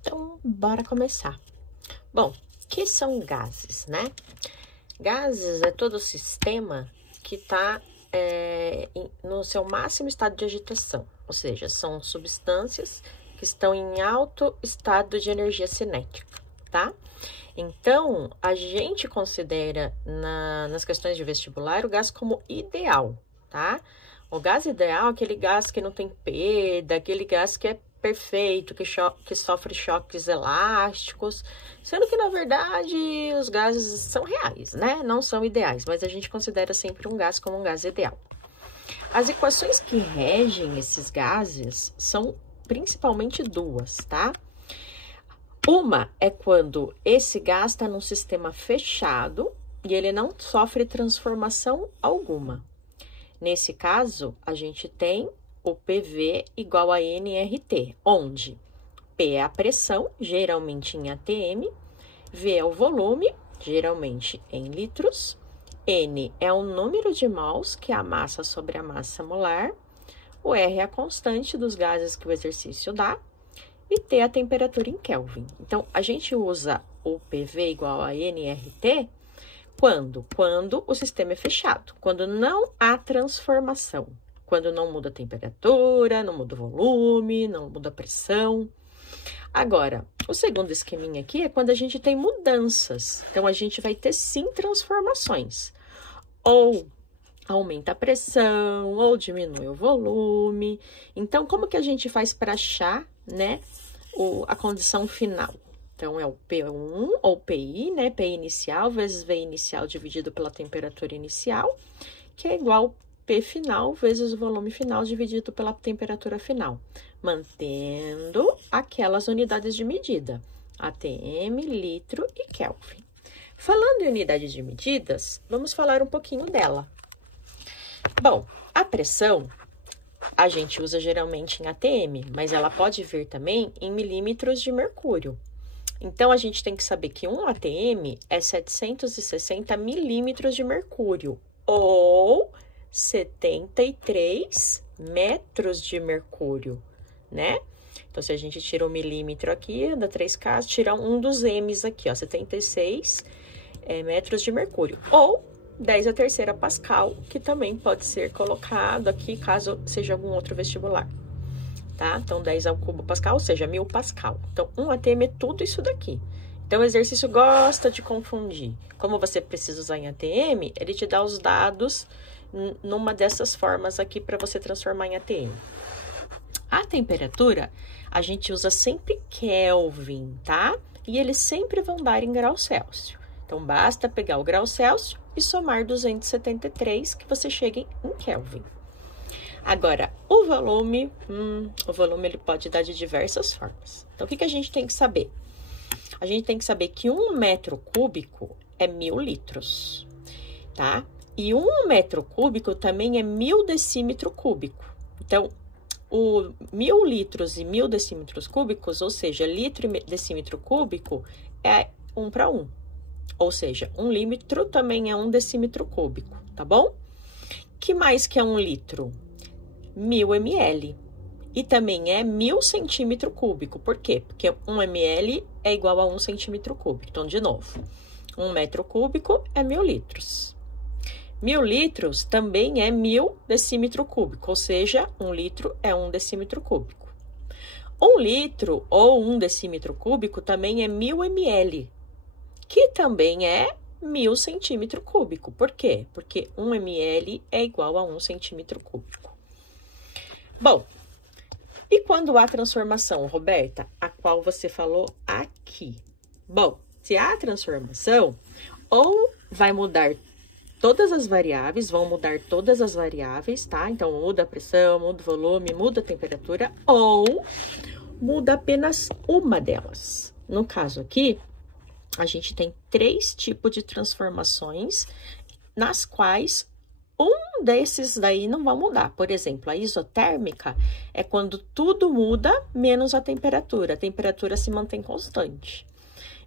Então, bora começar. Bom, o que são gases, né? Gases é todo sistema que está no seu máximo estado de agitação, ou seja, são substâncias que estão em alto estado de energia cinética, tá? Então, a gente considera nas questões de vestibular o gás como ideal, tá? O gás ideal é aquele gás que não tem perda, aquele gás que é perfeito, que sofre choques elásticos, sendo que, na verdade, os gases são reais, né? Não são ideais, mas a gente considera sempre um gás como um gás ideal. As equações que regem esses gases são principalmente duas, tá? Uma é quando esse gás está num sistema fechado e ele não sofre transformação alguma. Nesse caso, a gente tem o PV igual a nRT, onde P é a pressão, geralmente em ATM, V é o volume, geralmente em litros, N é o número de mols, que é a massa sobre a massa molar, o R é a constante dos gases que o exercício dá, e T é a temperatura em Kelvin. Então, a gente usa o PV igual a nRT quando o sistema é fechado, quando não há transformação. Quando não muda a temperatura, não muda o volume, não muda a pressão. Agora, o segundo esqueminha aqui é quando a gente tem mudanças. Então, a gente vai ter, sim, transformações. Ou aumenta a pressão, ou diminui o volume. Então, como que a gente faz para achar, né, a condição final? Então, é o P1 ou PI, né, P inicial vezes V inicial dividido pela temperatura inicial, que é igual P final vezes o volume final dividido pela temperatura final, mantendo aquelas unidades de medida, ATM, litro e Kelvin. Falando em unidade de medidas, vamos falar um pouquinho dela. Bom, a pressão a gente usa geralmente em ATM, mas ela pode vir também em milímetros de mercúrio. Então, a gente tem que saber que um ATM é 760 milímetros de mercúrio, ou 73 metros de mercúrio, né? Então, se a gente tira um milímetro aqui, dá 3K, tira um dos M's aqui, ó, 76 metros de mercúrio. Ou 10 a terceira Pascal, que também pode ser colocado aqui, caso seja algum outro vestibular, tá? Então, 10 ao cubo Pascal, ou seja, 1000 Pascal. Então, um ATM é tudo isso daqui. Então, o exercício gosta de confundir. Como você precisa usar em ATM, ele te dá os dados numa dessas formas aqui para você transformar em ATM. A temperatura, a gente usa sempre Kelvin, tá? E eles sempre vão dar em grau Celsius. Então, basta pegar o grau Celsius e somar 273, que você chega em Kelvin. Agora, o volume ele pode dar de diversas formas. Então, o que a gente tem que saber? A gente tem que saber que 1 metro cúbico é 1000 litros, tá? E 1 metro cúbico também é 1000 decímetro cúbico. Então, o 1000 litros e 1000 decímetros cúbicos, ou seja, litro e decímetro cúbico, é 1 para 1. Ou seja, 1 litro também é 1 decímetro cúbico, tá bom? Que mais que é 1 litro? 1000 ml. E também é 1000 centímetro cúbico. Por quê? Porque 1 ml é igual a 1 centímetro cúbico. Então, de novo, 1 metro cúbico é 1000 litros. 1000 litros também é 1000 decímetro cúbico, ou seja, 1 litro é 1 decímetro cúbico. 1 litro ou 1 decímetro cúbico também é 1000 ml, que também é 1000 centímetro cúbico. Por quê? Porque 1 ml é igual a 1 centímetro cúbico. Bom, e quando há transformação, Roberta, a qual você falou aqui? Bom, se há transformação, ou vai mudar todas as variáveis, vão mudar todas as variáveis, tá? Então, muda a pressão, muda o volume, muda a temperatura, ou muda apenas uma delas. No caso aqui, a gente tem 3 tipos de transformações, nas quais um desses daí não vai mudar. Por exemplo, a isotérmica é quando tudo muda, menos a temperatura se mantém constante.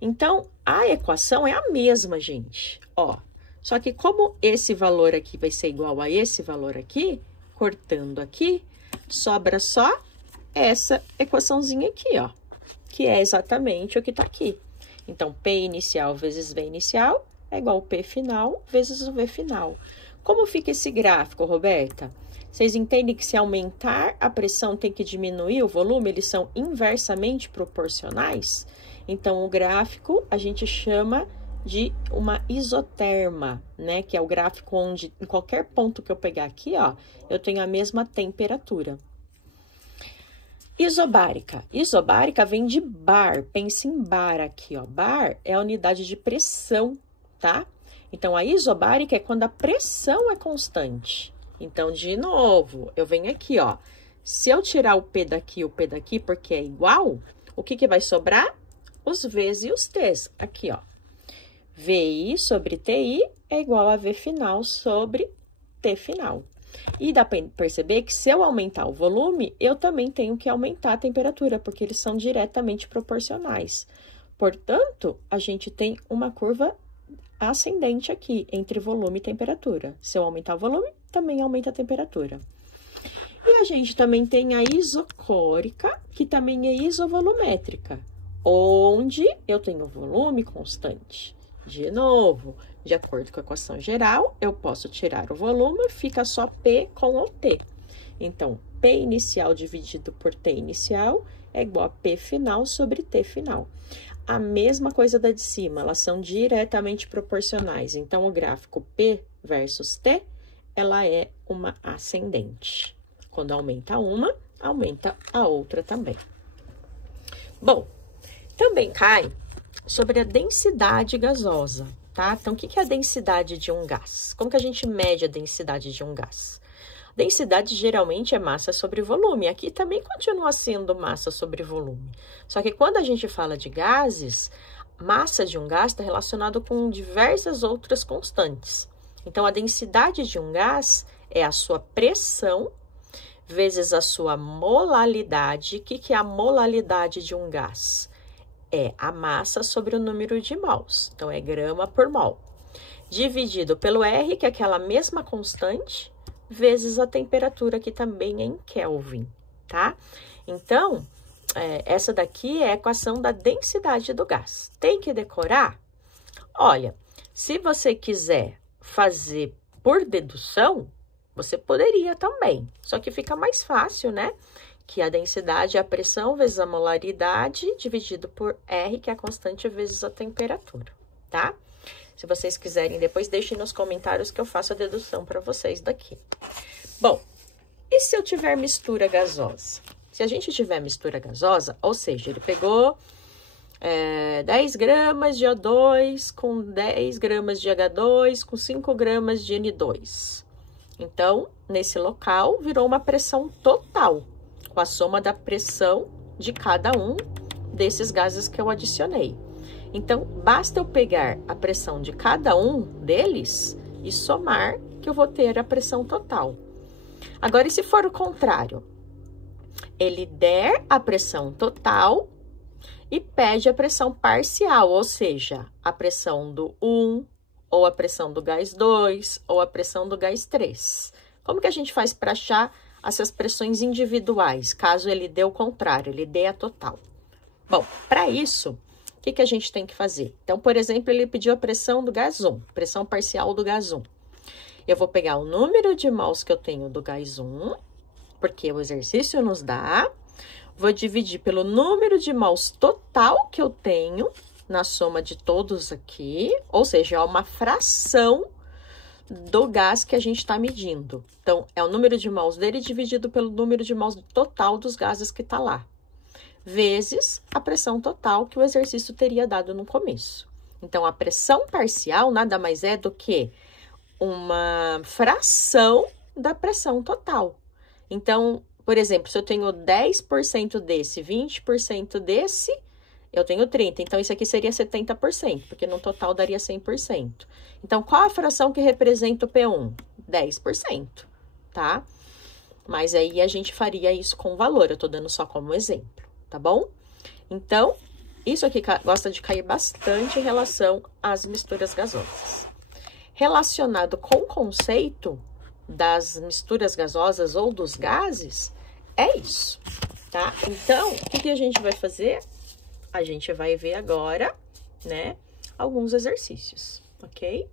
Então, a equação é a mesma, gente, ó. Só que como esse valor aqui vai ser igual a esse valor aqui, cortando aqui, sobra só essa equaçãozinha aqui, ó. que é exatamente o que tá aqui. Então, P inicial vezes V inicial é igual ao P final vezes o V final. Como fica esse gráfico, Roberta? Vocês entendem que se aumentar a pressão tem que diminuir o volume? Eles são inversamente proporcionais? Então, o gráfico a gente chama de uma isoterma, né? Que é o gráfico onde, em qualquer ponto que eu pegar aqui, ó, eu tenho a mesma temperatura. Isobárica. Isobárica vem de bar. Pense em bar aqui, ó. Bar é a unidade de pressão, tá? Então, a isobárica é quando a pressão é constante. Então, de novo, eu venho aqui, ó. Se eu tirar o P daqui e o P daqui, porque é igual, o que vai sobrar? Os V's e os T's. Aqui, ó. VI sobre TI é igual a V final sobre T final. E dá para perceber que se eu aumentar o volume, eu também tenho que aumentar a temperatura, porque eles são diretamente proporcionais. Portanto, a gente tem uma curva ascendente aqui, entre volume e temperatura. Se eu aumentar o volume, também aumenta a temperatura. E a gente também tem a isocórica, que também é isovolumétrica, onde eu tenho volume constante. De novo, de acordo com a equação geral, eu posso tirar o volume, fica só P com o T. Então, P inicial dividido por T inicial é igual a P final sobre T final. A mesma coisa da de cima, elas são diretamente proporcionais. Então, o gráfico P versus T, ela é uma ascendente. Quando aumenta uma, aumenta a outra também. Bom, também cai sobre a densidade gasosa, tá? Então, o que é a densidade de um gás? Como que a gente mede a densidade de um gás? Densidade geralmente é massa sobre volume. Aqui também continua sendo massa sobre volume. Só que quando a gente fala de gases, massa de um gás está relacionado com diversas outras constantes. Então, a densidade de um gás é a sua pressão vezes a sua molalidade. O que é a molalidade de um gás? É a massa sobre o número de mols. Então, é grama por mol. Dividido pelo R, que é aquela mesma constante, vezes a temperatura, que também é em Kelvin, tá? Então, essa daqui é a equação da densidade do gás. Tem que decorar? Olha, se você quiser fazer por dedução, você poderia também. Só que fica mais fácil, né? Que a densidade é a pressão vezes a molaridade dividido por R, que é a constante, vezes a temperatura, tá? Se vocês quiserem, depois deixem nos comentários que eu faço a dedução para vocês daqui. Bom, e se eu tiver mistura gasosa? Se a gente tiver mistura gasosa, ou seja, ele pegou 10 gramas de O2 com 10 gramas de H2 com 5 gramas de N2. Então, nesse local, virou uma pressão total, com a soma da pressão de cada um desses gases que eu adicionei. Então, basta eu pegar a pressão de cada um deles e somar, que eu vou ter a pressão total. Agora, e se for o contrário? Ele der a pressão total e pede a pressão parcial, ou seja, a pressão do 1, ou a pressão do gás 2, ou a pressão do gás 3. Como que a gente faz para achar essas pressões individuais, caso ele dê o contrário, ele dê a total? Bom, para isso, o que a gente tem que fazer? Então, por exemplo, ele pediu a pressão do gás 1, pressão parcial do gás 1. Eu vou pegar o número de mols que eu tenho do gás 1, porque o exercício nos dá, vou dividir pelo número de mols total que eu tenho na soma de todos aqui, ou seja, é uma fração do gás que a gente está medindo. Então, é o número de mols dele dividido pelo número de mols total dos gases que está lá, vezes a pressão total que o exercício teria dado no começo. Então, a pressão parcial nada mais é do que uma fração da pressão total. Então, por exemplo, se eu tenho 10% desse, 20% desse, eu tenho 30%. Então, isso aqui seria 70%, porque no total daria 100%. Então, qual a fração que representa o P1? 10%, tá? Mas aí a gente faria isso com valor, eu tô dando só como exemplo, tá bom? Então, isso aqui gosta de cair bastante em relação às misturas gasosas. Relacionado com o conceito das misturas gasosas ou dos gases, é isso, tá? Então, o que a gente vai fazer? a gente vai ver agora, né, alguns exercícios, ok?